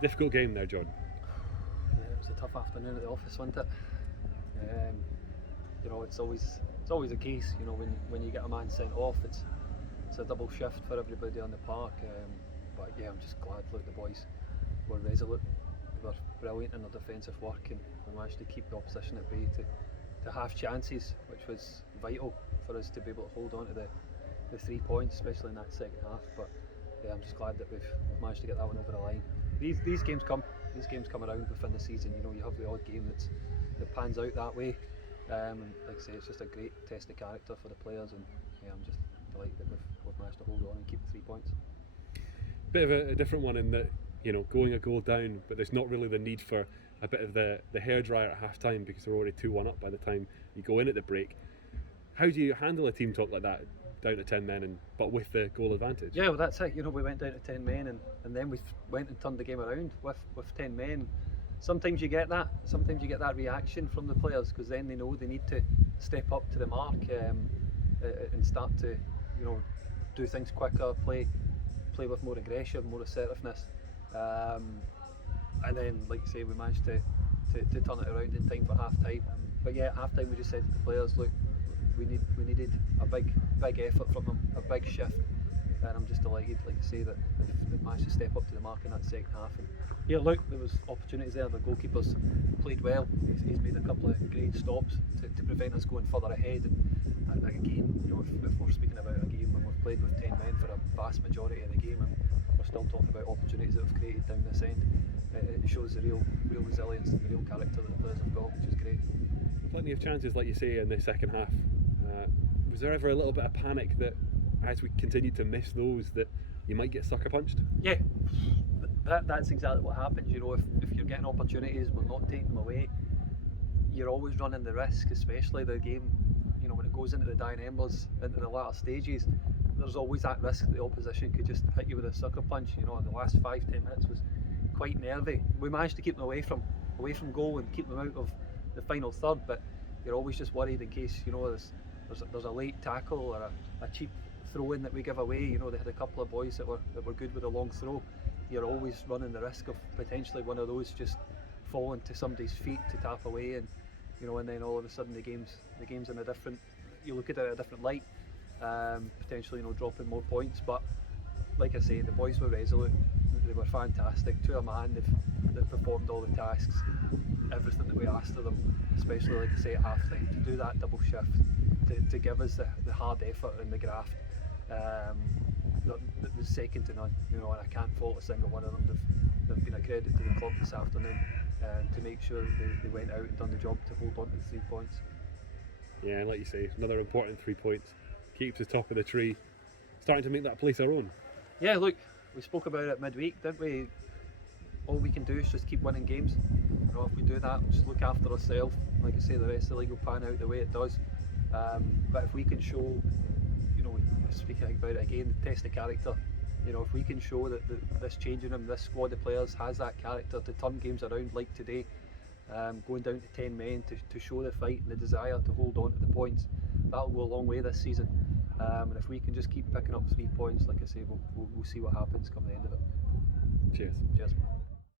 Difficult game there, John. Yeah, it was a tough afternoon at the office, wasn't it? It's always the case. When you get a man sent off, it's a double shift for everybody on the park. But yeah, I'm just glad. Look, the boys were resolute. They were brilliant in their defensive work, and we managed to keep the opposition at bay to half chances, which was vital for us to be able to hold on to the 3 points, especially in that second half. But yeah, I'm just glad that we've managed to get that one over the line. These games come around within the season. You have the odd game that pans out that way. And like I say, it's just a great test of character for the players, and yeah, I'm just delighted that we've managed to hold on and keep the 3 points. Bit of a different one in that, going a goal down, but there's not really the need for a bit of the hairdryer at half time because they're already 2-1 up by the time you go in at the break. How do you handle a team talk like that, down to 10 men, but with the goal advantage? Yeah, well, that's it. We went down to 10 men, and then we went and turned the game around with 10 men. Sometimes you get that. Sometimes you get that reaction from the players because then they know they need to step up to the mark and start to, do things quicker, play with more aggression, more assertiveness. And then, like you say, we managed to turn it around in time for half time. But yeah, at half time we just said to the players, look, we needed a big effort from them, a big shift, and I'm just delighted, like I say, that they've managed to step up to the mark in that second half. And yeah, look, there was opportunities there. The goalkeeper's played well. He's made a couple of great stops to prevent us going further ahead. And again, if we're speaking about a game when we've played with 10 men for a vast majority of the game, and we're still talking about opportunities that we've created down this end, it shows the real resilience and the real character that the players have got, which is great. Plenty of chances, like you say, in the second half. Was there ever a little bit of panic that as we continued to miss those that you might get sucker punched? Yeah, that's exactly what happens. If you're getting opportunities but not taking them away, you're always running the risk, especially the game, when it goes into the dying embers, into the latter stages, there's always that risk that the opposition could just hit you with a sucker punch. The last 5-10 minutes was quite nervy. We managed to keep them away from goal and keep them out of the final third, but you're always just worried in case there's a late tackle or a cheap throw in that we give away. They had a couple of boys that were good with a long throw. You're always running the risk of potentially one of those just falling to somebody's feet to tap away, and and then all of a sudden the game's in a different. You look at it in a different light, potentially dropping more points. But like I say, the boys were resolute. They were fantastic. To a man, they've performed all the tasks, everything that we asked of them, especially like I say at half time, to do that double shift, to give us the hard effort and the graft. That was second to none, and I can't fault a single one of them. They've been a credit to the club this afternoon, to make sure they went out and done the job to hold on to the 3 points. Yeah, and like you say, another important 3 points. Keeps us top of the tree, starting to make that place our own. Yeah, look, we spoke about it midweek, didn't we? All we can do is just keep winning games. If we do that, just look after ourselves. Like I say, the rest of the league will pan out the way it does. But if we can show, speaking about it again, the test of character. If we can show that this changing room, this squad of players has that character to turn games around like today, going down to 10 men to show the fight and the desire to hold on to the points, that'll go a long way this season. And if we can just keep picking up 3 points, like I say, we'll see what happens come the end of it. Cheers. Cheers.